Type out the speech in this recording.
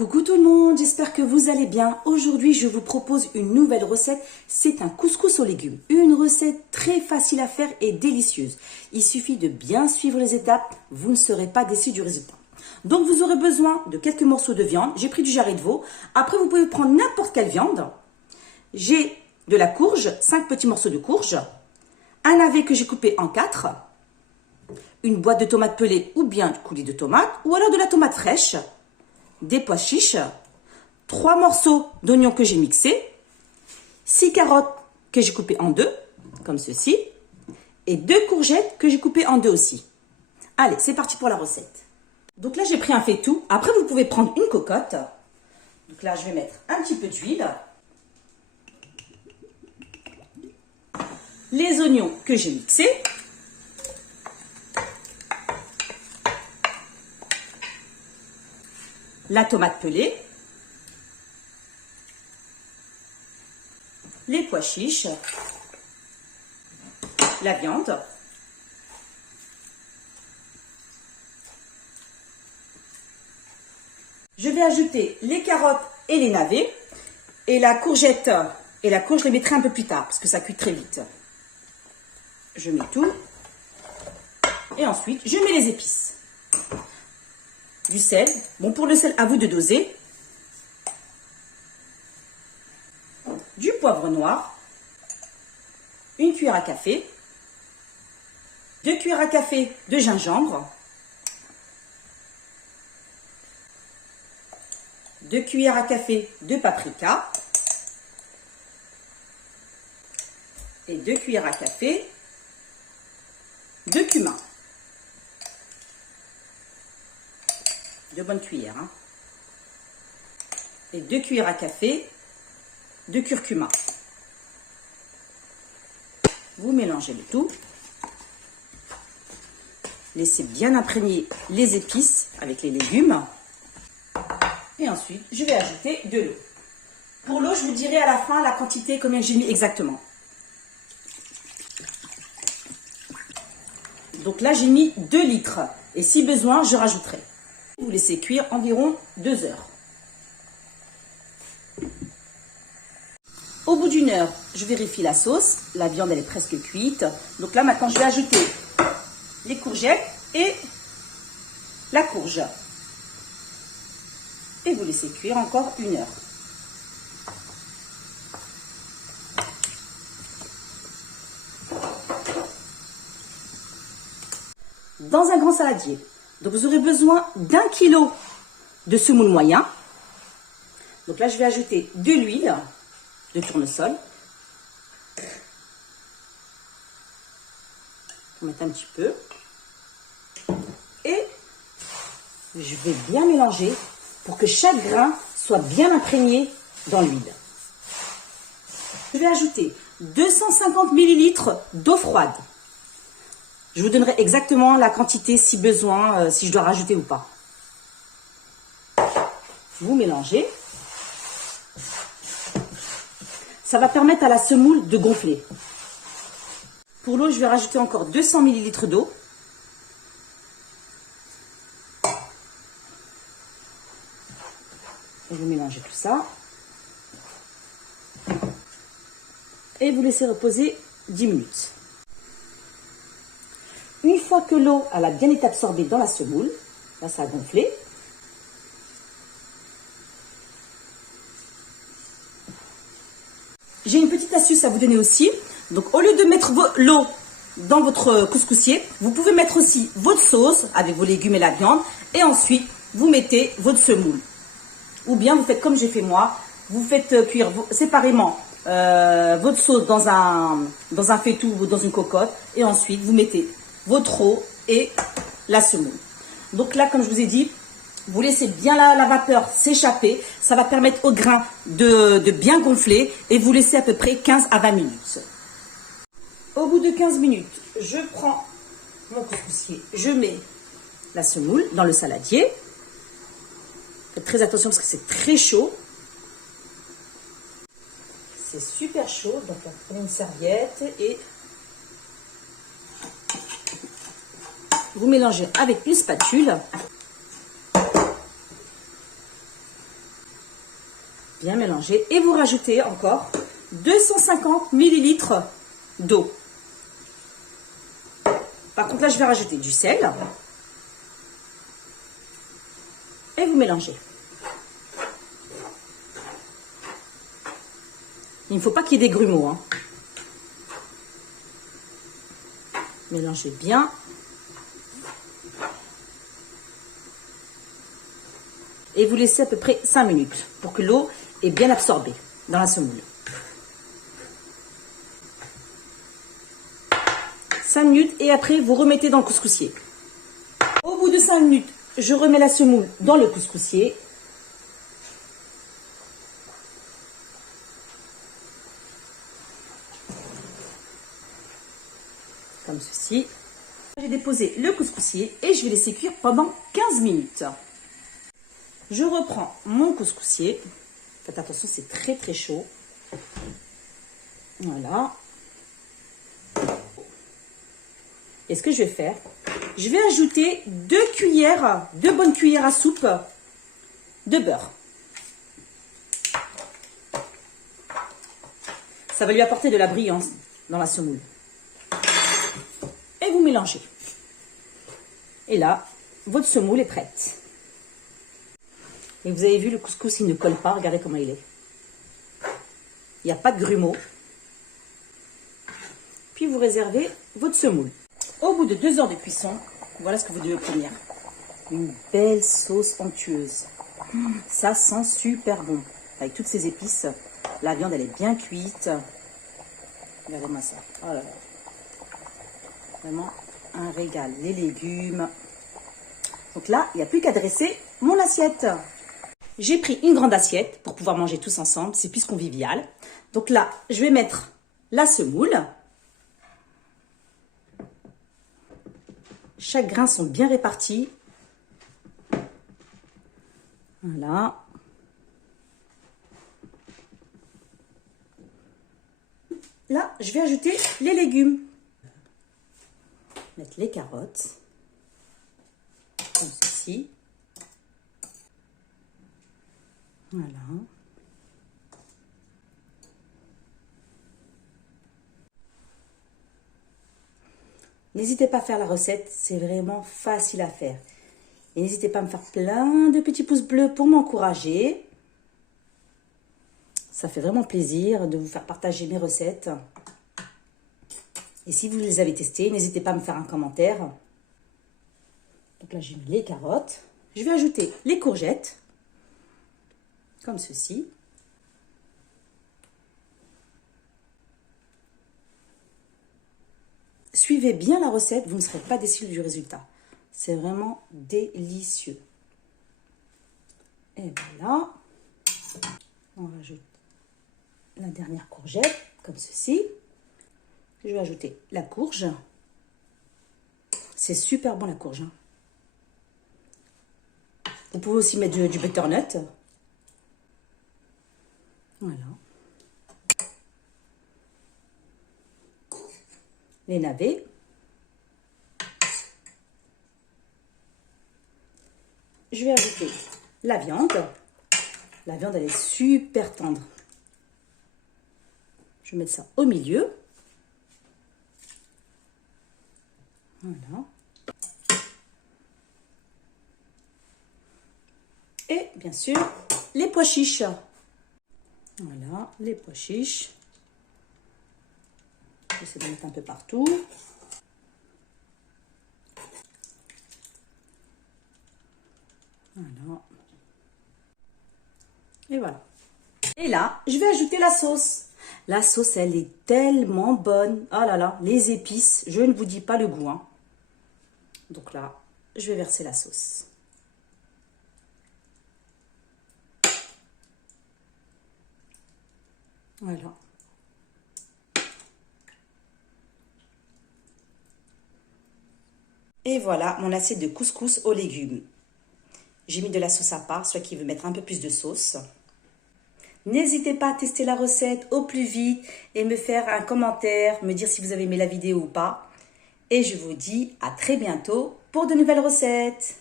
Coucou tout le monde, j'espère que vous allez bien. Aujourd'hui, je vous propose une nouvelle recette. C'est un couscous aux légumes. Une recette très facile à faire et délicieuse. Il suffit de bien suivre les étapes, vous ne serez pas déçus du résultat. Donc, vous aurez besoin de quelques morceaux de viande. J'ai pris du jarret de veau. Après, vous pouvez prendre n'importe quelle viande. J'ai de la courge, 5 petits morceaux de courge. Un navet que j'ai coupé en 4. Une boîte de tomates pelées ou bien coulis de tomates. Ou alors de la tomate fraîche. Des pois chiches, 3 morceaux d'oignons que j'ai mixés, 6 carottes que j'ai coupées en 2, comme ceci, et 2 courgettes que j'ai coupées en 2 aussi. Allez, c'est parti pour la recette. Donc là, j'ai pris un faitout. Après, vous pouvez prendre une cocotte. Donc là, je vais mettre un petit peu d'huile. Les oignons que j'ai mixés. La tomate pelée, les pois chiches, la viande, je vais ajouter les carottes et les navets, et la courgette et la courge, je les mettrai un peu plus tard, parce que ça cuit très vite. Je mets tout, et ensuite, je mets les épices. Du sel. Bon, pour le sel, à vous de doser. Du poivre noir. Une cuillère à café. 2 cuillères à café de gingembre. 2 cuillères à café de paprika. Et 2 cuillères à café de cumin. 2 bonnes cuillères. Et 2 cuillères à café de curcuma. Vous mélangez le tout. Laissez bien imprégner les épices avec les légumes. Et ensuite, je vais ajouter de l'eau. Pour l'eau, je vous dirai à la fin la quantité, combien j'ai mis exactement. Donc là, j'ai mis 2 litres. Et si besoin, je rajouterai. Vous laissez cuire environ 2 heures. Au bout d'une heure, je vérifie la sauce. La viande, elle est presque cuite. Donc là, maintenant, je vais ajouter les courgettes et la courge. Et vous laissez cuire encore 1 heure. Dans un grand saladier. Donc, vous aurez besoin d'1 kilo de semoule moyen. Donc là, je vais ajouter de l'huile de tournesol. On va mettre un petit peu. Et je vais bien mélanger pour que chaque grain soit bien imprégné dans l'huile. Je vais ajouter 250 ml d'eau froide. Je vous donnerai exactement la quantité si besoin, si je dois rajouter ou pas. Vous mélangez. Ça va permettre à la semoule de gonfler. Pour l'eau, je vais rajouter encore 200 ml d'eau. Et vous mélangez tout ça. Et vous laissez reposer 10 minutes. Une fois que l'eau a bien été absorbée dans la semoule, là ça a gonflé. J'ai une petite astuce à vous donner aussi. Donc au lieu de mettre l'eau dans votre couscoussier, vous pouvez mettre aussi votre sauce avec vos légumes et la viande. Et ensuite, vous mettez votre semoule. Ou bien vous faites comme j'ai fait moi, vous faites cuire séparément votre sauce dans un faitout ou dans une cocotte. Et ensuite, vous mettez votre eau et la semoule. Donc là, comme je vous ai dit, vous laissez bien la vapeur s'échapper. Ça va permettre au grain de bien gonfler et vous laissez à peu près 15 à 20 minutes. Au bout de 15 minutes, je prends mon couscoussier, je mets la semoule dans le saladier. Faites très attention parce que c'est très chaud. C'est super chaud, donc on prend une serviette et vous mélangez avec une spatule. Bien mélanger. Et vous rajoutez encore 250 millilitres d'eau. Par contre, là, je vais rajouter du sel. Et vous mélangez. Il ne faut pas qu'il y ait des grumeaux, hein. Mélangez bien. Et vous laissez à peu près 5 minutes pour que l'eau est bien absorbée dans la semoule. 5 minutes et après vous remettez dans le couscoussier. Au bout de 5 minutes, je remets la semoule dans le couscoussier. Comme ceci. J'ai déposé le couscoussier et je vais laisser cuire pendant 15 minutes. Je reprends mon couscoussier. Faites attention, c'est très très chaud. Voilà. Et ce que je vais faire, je vais ajouter 2 bonnes cuillères à soupe de beurre. Ça va lui apporter de la brillance dans la semoule. Et vous mélangez. Et là, votre semoule est prête. Et vous avez vu, le couscous, il ne colle pas. Regardez comment il est. Il n'y a pas de grumeaux. Puis vous réservez votre semoule. Au bout de 2 heures de cuisson, voilà ce que vous devez obtenir. Une belle sauce onctueuse. Ça sent super bon. Avec toutes ces épices, la viande, elle est bien cuite. Regardez-moi ça. Oh là là. Vraiment un régal. Les légumes. Donc là, il n'y a plus qu'à dresser mon assiette. J'ai pris une grande assiette pour pouvoir manger tous ensemble. C'est plus convivial. Donc là, je vais mettre la semoule. Chaque grain sont bien répartis. Voilà. Là, je vais ajouter les légumes. Mettre les carottes. Comme ceci. Voilà. N'hésitez pas à faire la recette, c'est vraiment facile à faire. Et n'hésitez pas à me faire plein de petits pouces bleus pour m'encourager. Ça fait vraiment plaisir de vous faire partager mes recettes. Et si vous les avez testées, n'hésitez pas à me faire un commentaire. Donc là, j'ai mis les carottes. Je vais ajouter les courgettes. Comme ceci. Suivez bien la recette, vous ne serez pas déçus du résultat. C'est vraiment délicieux. Et voilà. On rajoute la dernière courgette, comme ceci. Je vais ajouter la courge. C'est super bon la courge. Hein. Vous pouvez aussi mettre du butternut. Voilà. Les navets. Je vais ajouter la viande. La viande, elle est super tendre. Je vais mettre ça au milieu. Voilà. Et bien sûr, les pois chiches. Voilà, les pois chiches. J'essaie de mettre un peu partout. Voilà. Et voilà. Et là, je vais ajouter la sauce. La sauce, elle est tellement bonne. Oh là là, les épices, je ne vous dis pas le goût. Hein. Donc là, je vais verser la sauce. Voilà. Et voilà mon assiette de couscous aux légumes. J'ai mis de la sauce à part, soit qui veut mettre un peu plus de sauce. N'hésitez pas à tester la recette au plus vite et me faire un commentaire, me dire si vous avez aimé la vidéo ou pas. Et je vous dis à très bientôt pour de nouvelles recettes.